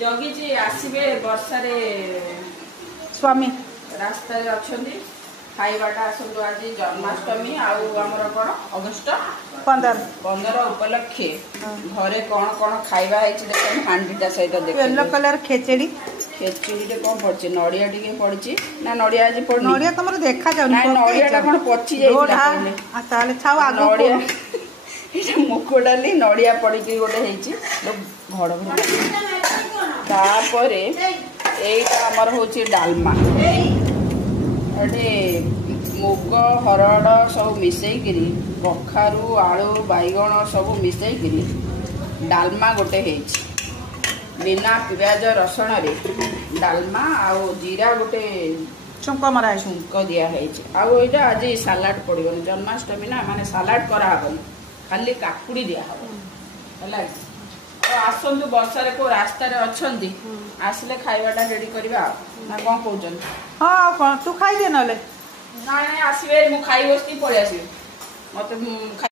जगी जी आसबे वर्षा स्वामी रास्ता खाइबाटा आसतु आज जन्माष्टमी आमर कौन अगस्ट 15 उपलक्षे घरे कौन कौन खाइबा देखते हांडीटा सहित येलो कलर खेचड़ी खेचड़ी कौन पड़ी नड़िया टी पड़ी ना नड़िया आज पड़ी नड़िया तुम देखा जाऊ नड़िया कौन पची नड़िया मुग डाली नड़िया पड़ी गोटे घड़घड़ तापर यहीटा आमर हूँ डालमा ये मुग हरड़ सब मिसेकरी कखारू आलू बैगण सब मिसेकरी डालमा गोटे बिना पियाज रसुण रे डालमा आउ जीरा गोटे छुंक मरा छुंक दिखाई आईटा आज सालाड पड़ो जन्माष्टमी ना माने सालाड कराबन खाली काकुड़ी दिहब है आसतु बर्षार को रास्तार अच्छा आसले खाइबाटा रेडी करवा ना कौन कौन हाँ तू खाई दे ना आसबे मुझे खाई बस पलि आस मत